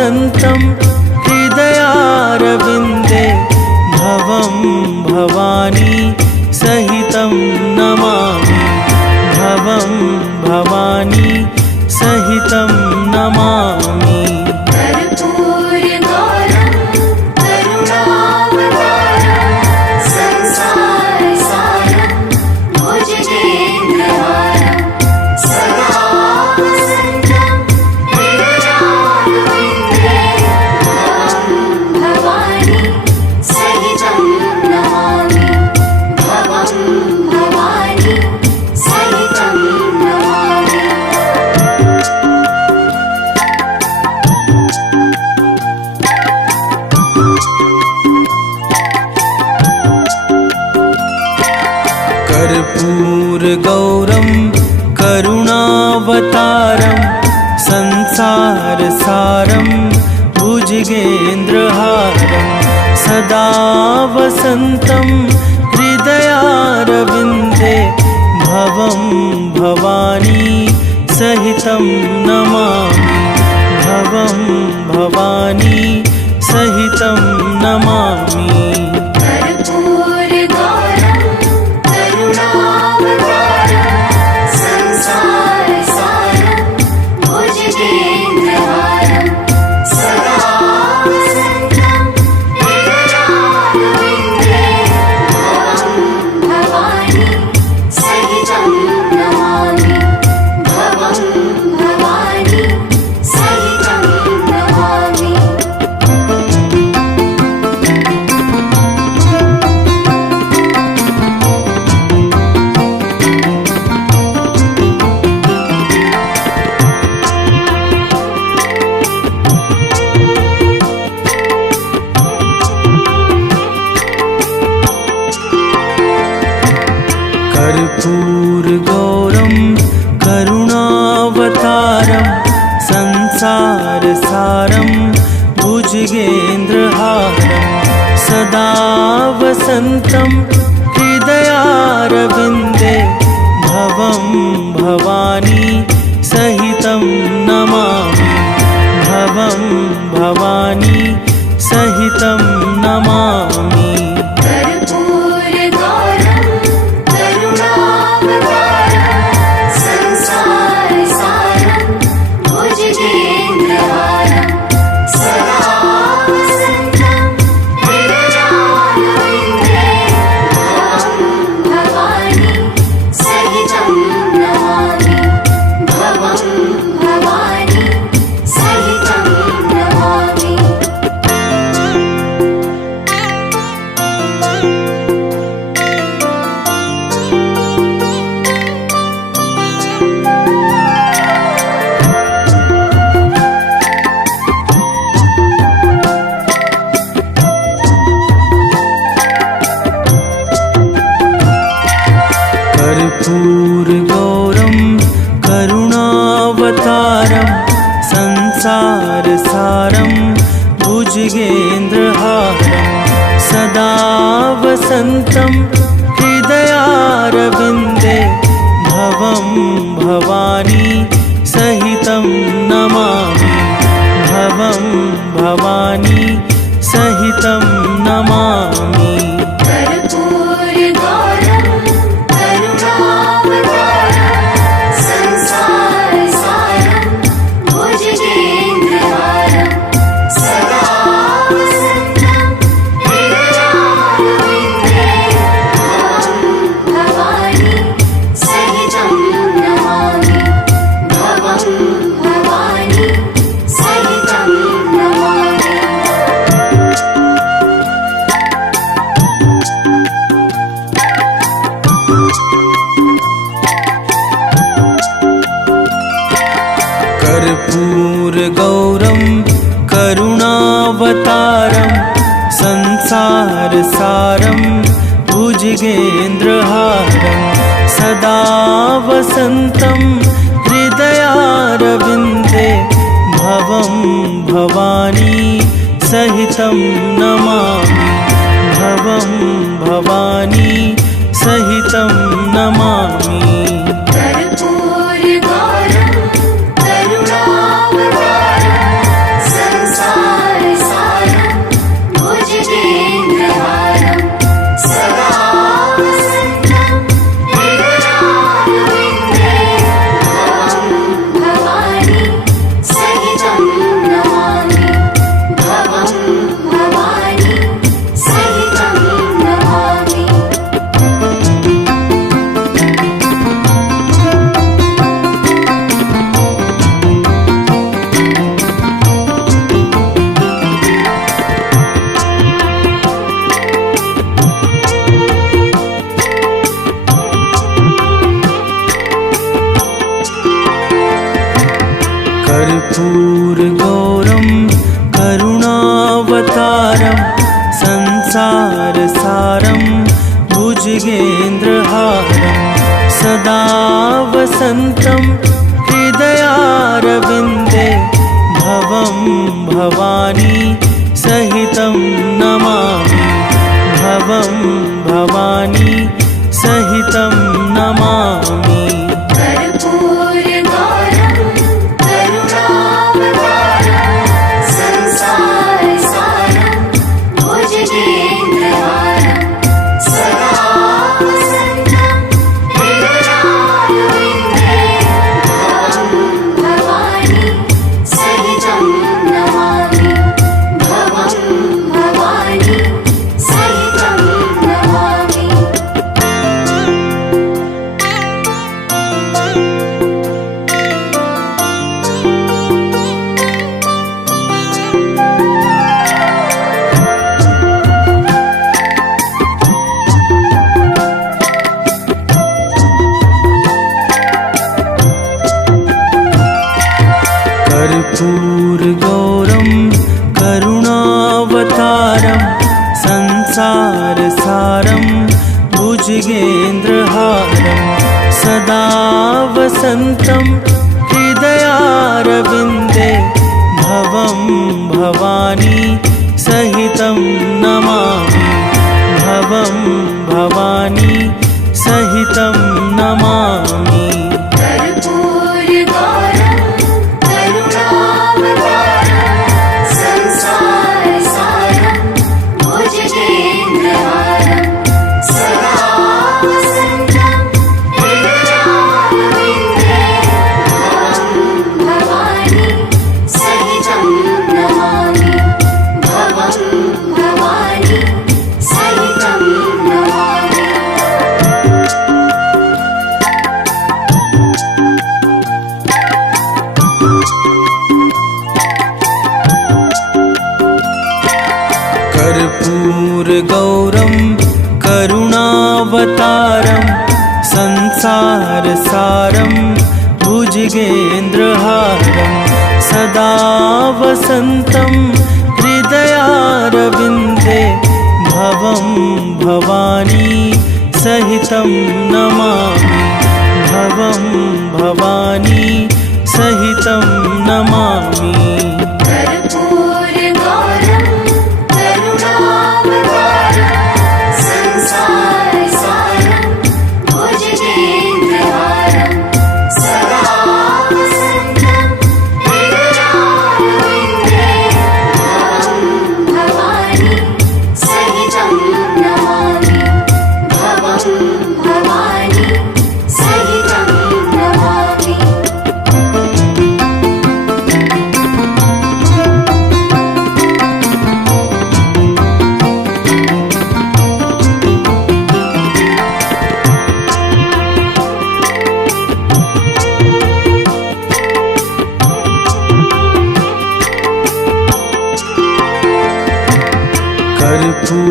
वसन्तं हृदयारविन्दे भवं भवानी सहितं नमामि। भवं भवानी सहितं नमामि। कर्पूरगौरं करुणावतारं संसारसारं भुजगेन्द्रहारं सदा वसन्तं हृदयारविन्दे भवं भवानी सहितं नमामि। भवं भवानी सहितं नमामि। कर्पूरगौरं करुणावतारं संसारसारं भुजगेन्द्रहारं सदा वसन्तं हृदयारविन्दे भवं भवानी सहितं नमामि। भवं भवानी सहितं नमामि। कर्पूरगौरं करुणावतारं संसारसारं भुजगेन्द्रहारं सदा वसन्तं हृदयारविन्दे भवं भवानी सहितं नमामि। भवं भवानी सहितं नमामि। कर्पूरगौरं करुणावतारं संसारसारं भुजगेन्द्रहारं सदा वसन्तं हृदयारविन्दे भवं भवानी सहितं नमामि। भवं भवानी सहितं नमामि। कर्पूरगौरं करुणावतारं कर्पूरगौरं करुणावतारं संसारसारं भुजगेन्द्रहारं सदा वसन्तं हृदयारविन्दे भवं भवानी सहितं नमामि भवं भवानी सहितं नमामि। कर्पूरगौरं करुणावतारं संसारसारं भुजगेन्द्रहारं सदा वसन्तं हृदयारविन्दे भवं भवानी सहितं नमामि भवं भवानी सहितं नमामि। कर्पूरगौरं करुणावतारं संसारसारं भुजगेन्द्रहारं सदा वसन्तं हृदयारविन्दे भवं भवानी सहितं नमामि भवं भवानी सहितं नमामि।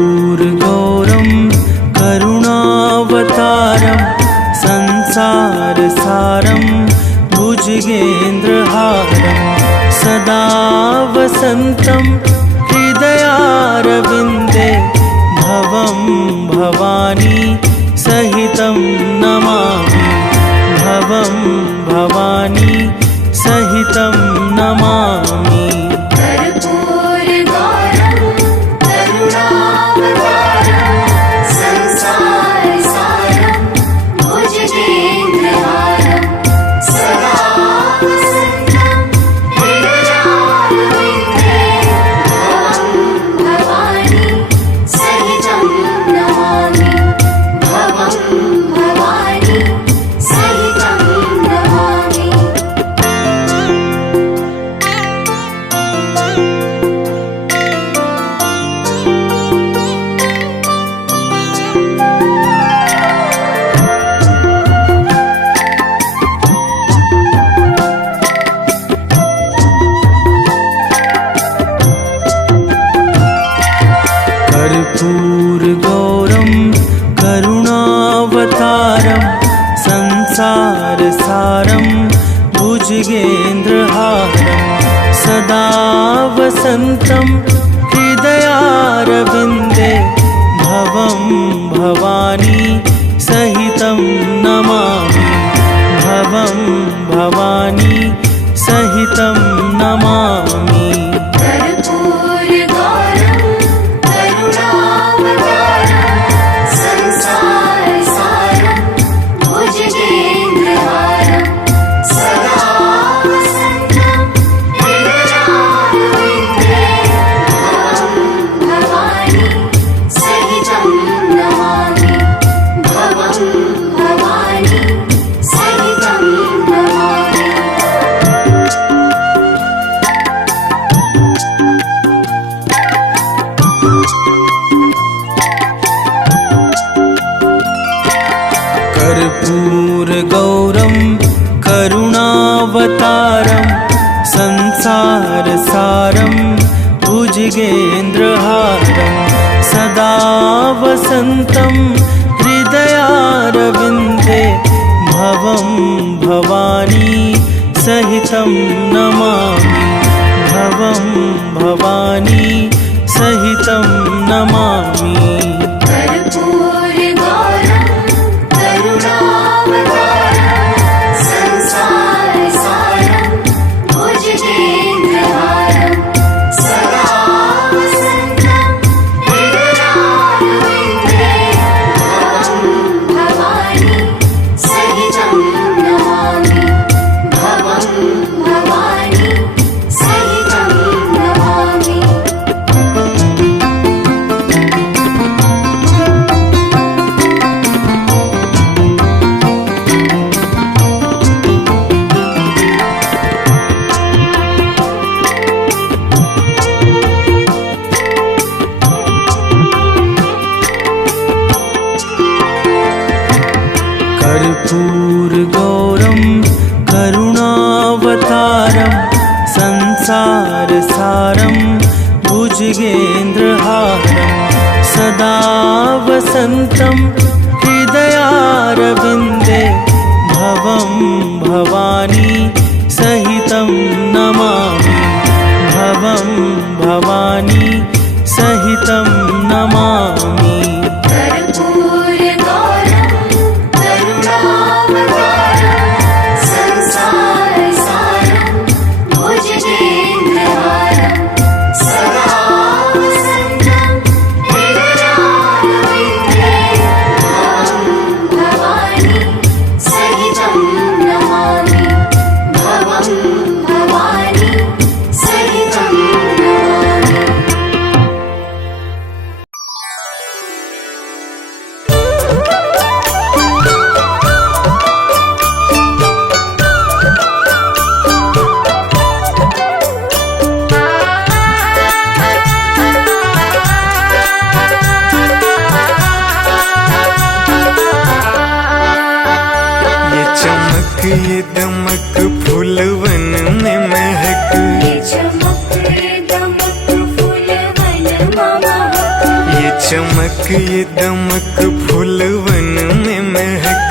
कर्पूरगौरं करुणावतारं संसारसारं भुजगेन्द्रहारं सदा वसन्तं हृदयारविन्दे भवं भवानी सहितं नमामि भवं भवानी सहितं नमामि। सदा वसन्तं हृदयारविन्दे भवं भवानी सहितं नमामि भवं भवानी सहितं नमामि कर्पूरगौरं करुणावतारं संसारसारं भुजगेन्द्रहारं सदा वसन्तं हृदयारविन्दे भवं भवानी सहितं नमामि भवं भवानी सहितं नमामि कर्पूरगौरं करुणावतारं संसारसारं भुजगेन्द्रहारं सदा वसन्तं हृदयारविन्दे भवं भवानी सहितं नमामि भवं भवानी सहितं नमामि ये दमक फूलवन में महक, ये चमक ये दमक फूलवन महक, ये चमक ये दमक फूलवन में महक,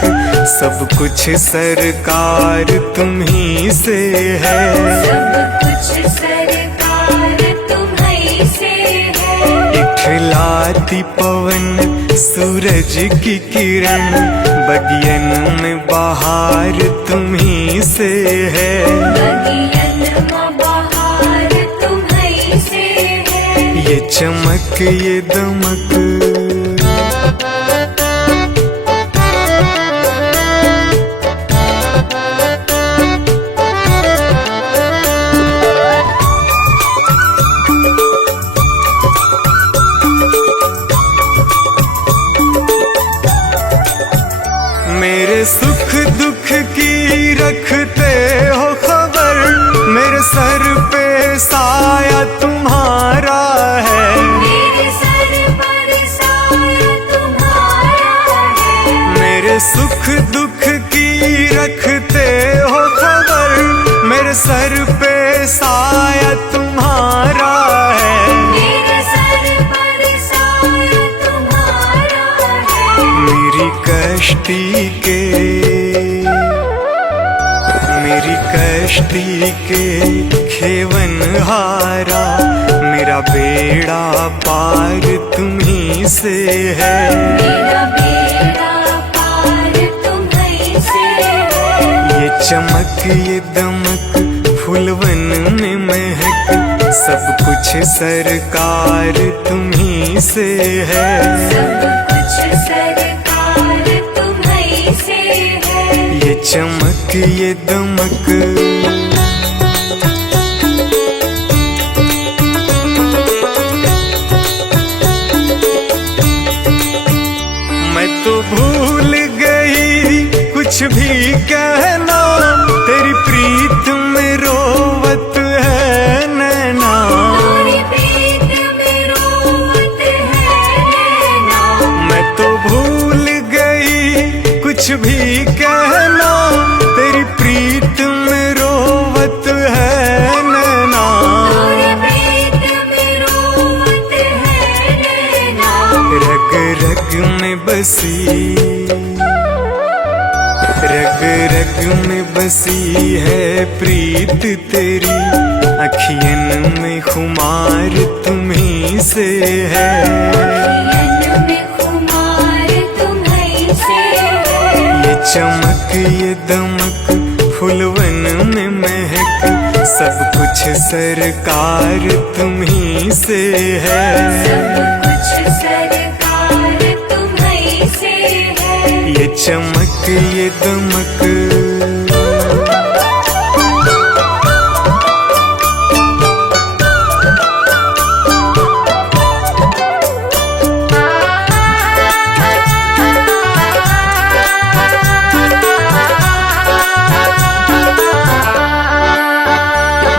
सब कुछ सरकार तुम्ही से है, सब कुछ सरकार तुम्हीं से है। इखलाती पवन सूरज की किरण, बगियन में बहार तुम्ही से है, बगियन में बहार तुम्हीं से है। ये चमक ये दमक मेरे सुख दुख की रखते हो खबर, मेरे सर पे साया तुम्हारा है, मेरे सर पर साया तुम्हारा है। मेरे सुख दुख की रखते हो खबर, मेरे सर पे साया तुम्हारा है, मेरे सर पर साया तुम्हारा है। मेरी कष्टी के कश्ती के खेवनहारा, मेरा बेड़ा पार तुम्हीं से है। मेरा बेड़ा पार तुम्हीं से है। ये चमक ये दमक फूलवन में महक, सब कुछ सरकार तुम्हीं से है। सब कुछ सरकार तुम्हीं से है। ये चमक ये दमक मैं तो भूल गई कुछ भी कहना, तेरी प्रीत में रोवत है नैना। तेरी प्रीत में रोवत है नैना। मैं तो भूल गई कुछ भी कहना, तेरी प्रीत में रोवत है नैना। तेरी प्रीत में रोवत है नैना। रग रग में बसी, रग रग में बसी है प्रीत तेरी, अखियन में खुमार तुम्हीं से है। अखियन में खुमार तुम्हीं से है। ये चमक ये दमक फूलवन में महक, सब कुछ सरकार तुम्हीं से है। सब कुछ सरकार तुम्हीं से है। ये चमक ये दमक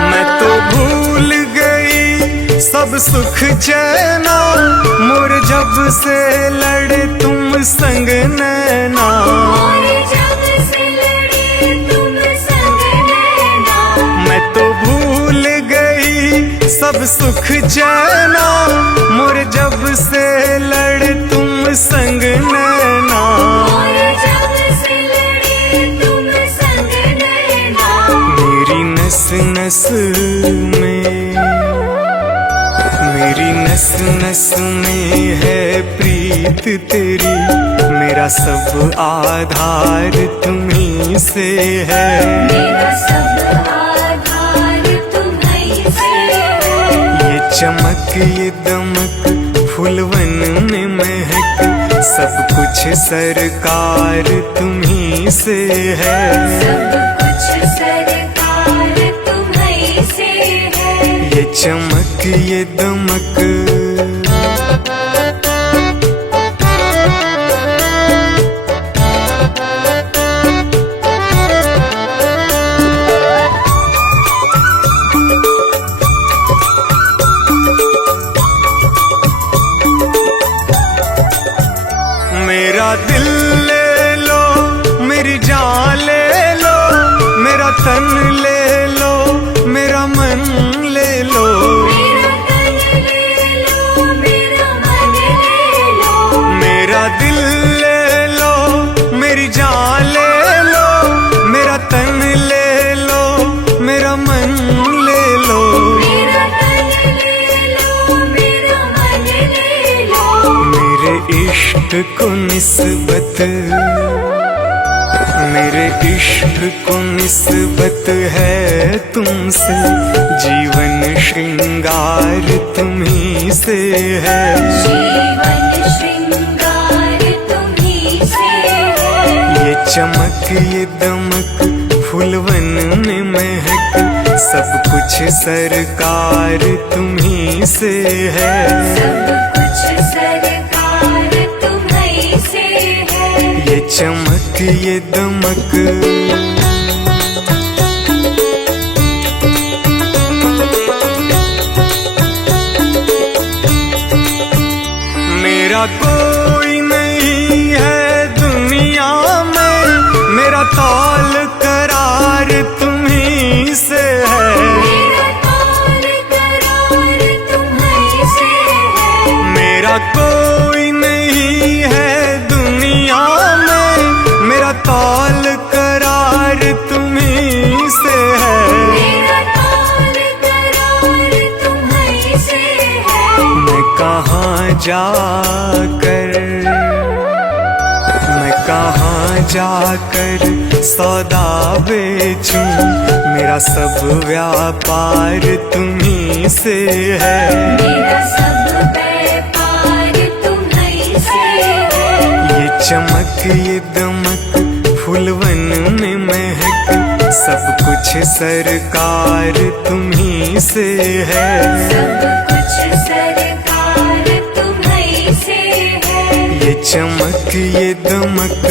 मैं तो भूल गई सब सुख चैना, मोर जब से लड़े तुम संग नैना। और जब से लड़े तुम संग नैना। मैं तो भूल गई सब सुख चैना, मोर जब से लड़े तुम संग नैना। और जब से लड़े तुम संग नैना। मेरी नस नस में, मेरी नस नस में है प्रीत तेरी, मेरा सब आधार तुम्हीं से है। मेरा सब आधार तुम्हीं से है। ये चमक ये दमक फूलवन में महक, सब कुछ सरकार तुम्हीं से है। सब कुछ सरकार तुम्हीं से है। ये चमक ये दमक मेरा दिल ले लो, मेरी जान ले लो, मेरा तन ले लो, मेरा मन ले लो। मेरा तन ले लो, मेरा मन ले लो। मेरा दिल ले लो, मेरी जान ले लो, मेरा तन ले लो, मेरा मन ले लो। मेरा तन ले लो, मेरा मन ले लो। मेरे इश्क को निस्बत, मेरे इश्क को निस्बत है तुमसे, जीवन श्रृंगार तुम्हीं से है। जीवन श्रृंगार तुम्हीं से है। ये चमक ये दमक फूलवन में महक, सब कुछ सरकार तुम्हीं से है। सब कुछ सरकार तुम्हीं से है। ये चमक ये दमक मेरा कोई नहीं है दुनिया में, मेरा तौल करार तुम्हीं से है। मेरा तौल करार तुम्हीं से है। मेरा कोई नहीं है दुनिया में, मेरा तौल करार तुम्हीं से जाकर, मैं कहाँ जाकर सौदा बेचूं, मेरा सब व्यापार तुम्हीं से है। मेरा सब व्यापार तुम्हीं से है। ये चमक ये दमक फूलवन में महक, सब कुछ सरकार तुम्हीं से है। सब कुछ सरकार तुम्हीं से है। ये चमक ये दमक